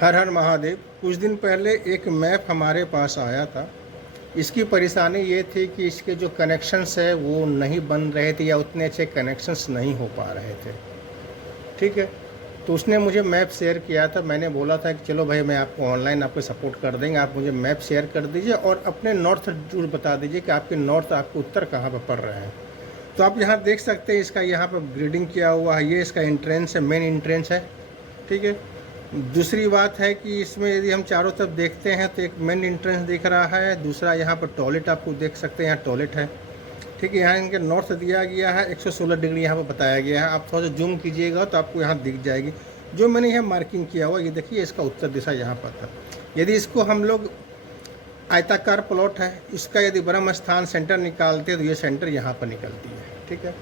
हर हर महादेव। कुछ दिन पहले एक मैप हमारे पास आया था। इसकी परेशानी ये थी कि इसके जो कनेक्शंस है वो नहीं बन रहे थे या उतने अच्छे कनेक्शंस नहीं हो पा रहे थे। ठीक है, तो उसने मुझे मैप शेयर किया था। मैंने बोला था कि चलो भाई, मैं आपको ऑनलाइन आपको सपोर्ट कर देंगे, आप मुझे मैप शेयर कर दीजिए और अपने नॉर्थ जरूर बता दीजिए कि आपके नॉर्थ आपके उत्तर कहाँ पर पड़ रहे हैं। तो आप यहाँ देख सकते हैं, इसका यहाँ पर ग्रेडिंग किया हुआ है। ये इसका एंट्रेंस है, मेन एंट्रेंस है। ठीक है, दूसरी बात है कि इसमें यदि हम चारों तरफ देखते हैं तो एक मेन एंट्रेंस दिख रहा है, दूसरा यहाँ पर टॉयलेट आपको देख सकते हैं, यहाँ टॉयलेट है। ठीक है, यहाँ इनके नॉर्थ दिया गया है, 116 डिग्री यहाँ पर बताया गया है। आप थोड़ा सा जूम कीजिएगा तो आपको यहाँ दिख जाएगी। जो मैंने यहाँ मार्किंग किया हुआ, ये देखिए इसका उत्तर दिशा यहाँ पर था। यदि इसको हम लोग आयताकार प्लॉट है, इसका यदि ब्रह्म स्थान सेंटर निकालते हैं तो ये सेंटर यहाँ पर निकलती है। ठीक है,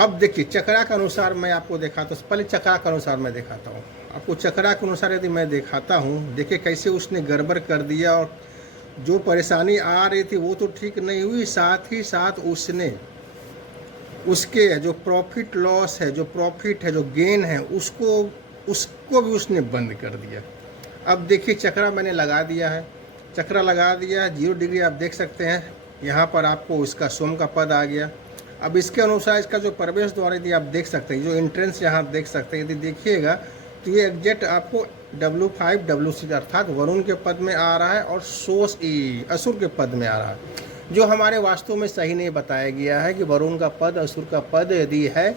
अब देखिए चक्रा के अनुसार मैं आपको दिखाता हूँ। पहले चक्रा के अनुसार मैं दिखाता हूँ आपको। चक्रा के अनुसार यदि मैं दिखाता हूँ, देखिए कैसे उसने गड़बड़ कर दिया और जो परेशानी आ रही थी वो तो ठीक नहीं हुई, साथ ही साथ उसने उसके जो प्रॉफिट लॉस है, जो प्रॉफिट है, जो गेन है, उसको भी उसने बंद कर दिया। अब देखिए चक्रा मैंने लगा दिया है, चक्रा लगा दिया है, 0 डिग्री आप देख सकते हैं। यहाँ पर आपको इसका सोम का पद आ गया। अब इसके अनुसार इसका जो प्रवेश द्वार यदि आप देख सकते हैं, जो एंट्रेंस यहाँ आप देख सकते हैं, यदि देखिएगा तो ये एग्जैक्ट आपको W5 W6 अर्थात वरुण के पद में आ रहा है और असुर के पद में आ रहा है, जो हमारे वास्तु में सही नहीं बताया गया है कि वरुण का पद असुर का पद यदि है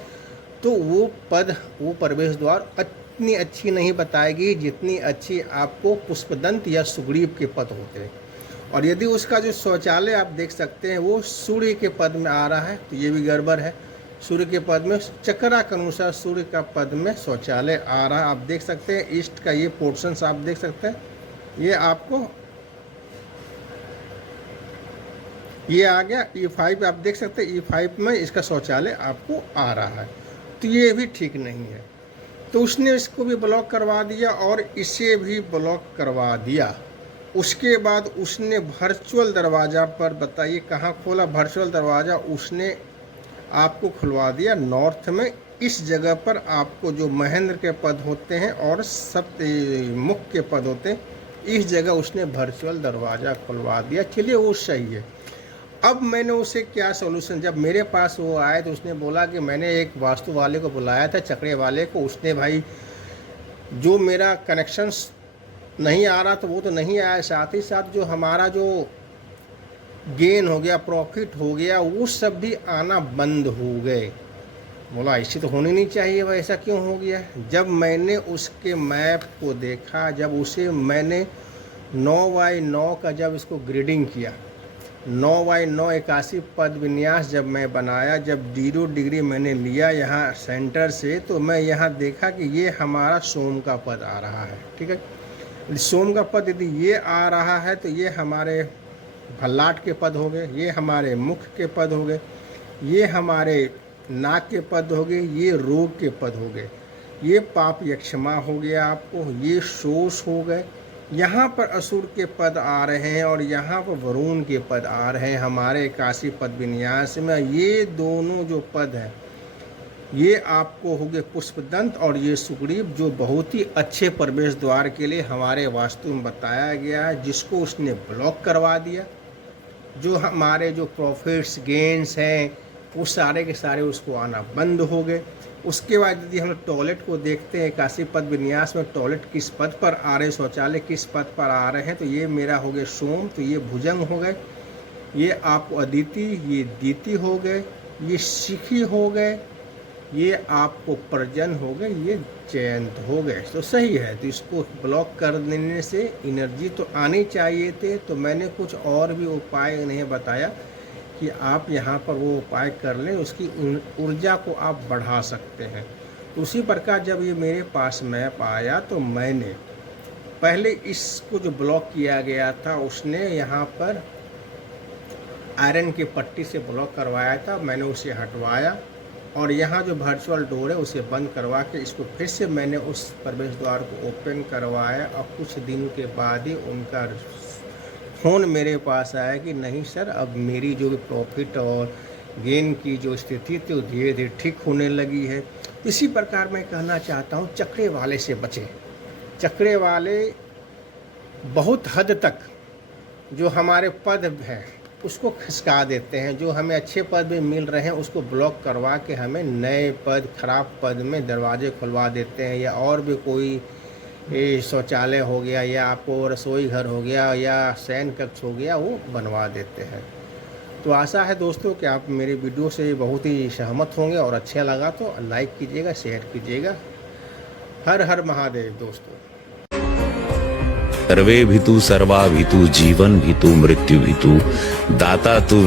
तो वो पद, वो प्रवेश द्वार इतनी अच्छी नहीं बताएगी जितनी अच्छी आपको पुष्पदंत या सुग्रीव के पद होते हैं। और यदि उसका जो शौचालय आप देख सकते हैं वो सूर्य के पद में आ रहा है तो ये भी गड़बड़ है। सूर्य के पद में, चक्रा के अनुसार सूर्य का पद में शौचालय आ रहा है। आप देख सकते हैं ईस्ट का ये पोर्शंस आप देख सकते हैं, ये आपको ये आ गया। E5 आप देख सकते हैं, E5 में इसका शौचालय आपको आ रहा है, तो ये भी ठीक नहीं है। तो उसने इसको भी ब्लॉक करवा दिया और इसे भी ब्लॉक करवा दिया। उसके बाद उसने वर्चुअल दरवाज़ा पर, बताइए कहाँ खोला वर्चुअल दरवाज़ा, उसने आपको खुलवा दिया नॉर्थ में। इस जगह पर आपको जो महेंद्र के पद होते हैं और सप्तमुख के पद होते हैं, इस जगह उसने वर्चुअल दरवाज़ा खुलवा दिया। चलिए वो सही है। अब मैंने उसे क्या सोल्यूशन, जब मेरे पास वो आए तो उसने बोला कि मैंने एक वास्तु वाले को बुलाया था, चक्रे वाले को। उसने भाई जो मेरा कनेक्शंस नहीं आ रहा तो वो तो नहीं आया, साथ ही साथ जो हमारा जो गेन हो गया, प्रॉफिट हो गया, वो सब भी आना बंद हो गए। बोला ऐसे तो होनी नहीं चाहिए भाई, ऐसा क्यों हो गया। जब मैंने उसके मैप को देखा, जब उसे मैंने 9x9 का जब इसको ग्रेडिंग किया, 9x9 81 पद विन्यास जब मैं बनाया, जब 0 डिग्री मैंने लिया यहाँ सेंटर से, तो मैं यहाँ देखा कि ये हमारा सोम का पद आ रहा है। ठीक है, सोम का पद यदि ये आ रहा है तो ये हमारे भल्लाट के पद हो गए, ये हमारे मुख के पद हो गए, ये हमारे नाक के पद हो गए, ये रोग के पद हो गए, ये पाप यक्षमा हो गया आपको, ये शोष हो गए। यहाँ पर असुर के पद आ रहे हैं और यहाँ पर वरुण के पद आ रहे हैं हमारे 81 पद विन्यास में। ये दोनों जो पद हैं ये आपको हो गए पुष्पदंत और ये सुग्रीव, जो बहुत ही अच्छे प्रवेश द्वार के लिए हमारे वास्तु में बताया गया है, जिसको उसने ब्लॉक करवा दिया। जो हमारे जो प्रॉफिट्स गेंस हैं वो सारे के सारे उसको आना बंद हो गए। उसके बाद यदि हम टॉयलेट को देखते हैं, 81 पद विन्यास में टॉयलेट किस पद पर आ रहे, शौचालय किस पद पर आ रहे हैं, तो ये मेरा हो गए सोम, तो ये भुजंग हो गए, ये आपको अदिति, ये दीति हो गए, ये शिखी हो गए, ये आपको प्रजन हो गए, ये जयंत हो गए। तो सही है, तो इसको ब्लॉक कर देने से एनर्जी तो आनी चाहिए थे। तो मैंने कुछ और भी उपाय नहीं बताया कि आप यहाँ पर वो उपाय कर लें, उसकी ऊर्जा को आप बढ़ा सकते हैं। तो उसी प्रकार जब ये मेरे पास मैप आया तो मैंने पहले इसको जो ब्लॉक किया गया था, उसने यहाँ पर आयरन की पट्टी से ब्लॉक करवाया था, मैंने उसे हटवाया और यहाँ जो वर्चुअल डोर है उसे बंद करवा के इसको फिर से मैंने उस प्रवेश द्वार को ओपन करवाया। और कुछ दिन के बाद ही उनका फ़ोन मेरे पास आया कि नहीं सर, अब मेरी जो प्रॉफिट और गेन की जो स्थिति थी वो धीरे धीरे ठीक होने लगी है। इसी प्रकार मैं कहना चाहता हूँ, चक्रे वाले से बचें। चक्रे वाले बहुत हद तक जो हमारे पद हैं उसको खिसका देते हैं। जो हमें अच्छे पद में मिल रहे हैं उसको ब्लॉक करवा के हमें नए पद, खराब पद में दरवाजे खुलवा देते हैं। या और भी कोई शौचालय हो गया, या आपको रसोई घर हो गया, या शयन कक्ष हो गया, वो बनवा देते हैं। तो आशा है दोस्तों कि आप मेरे वीडियो से बहुत ही सहमत होंगे, और अच्छा लगा तो लाइक कीजिएगा, शेयर कीजिएगा। हर हर महादेव दोस्तों। सर्वे भितु सर्वा भितु जीवन भितु मृत्यु भितु दाता तु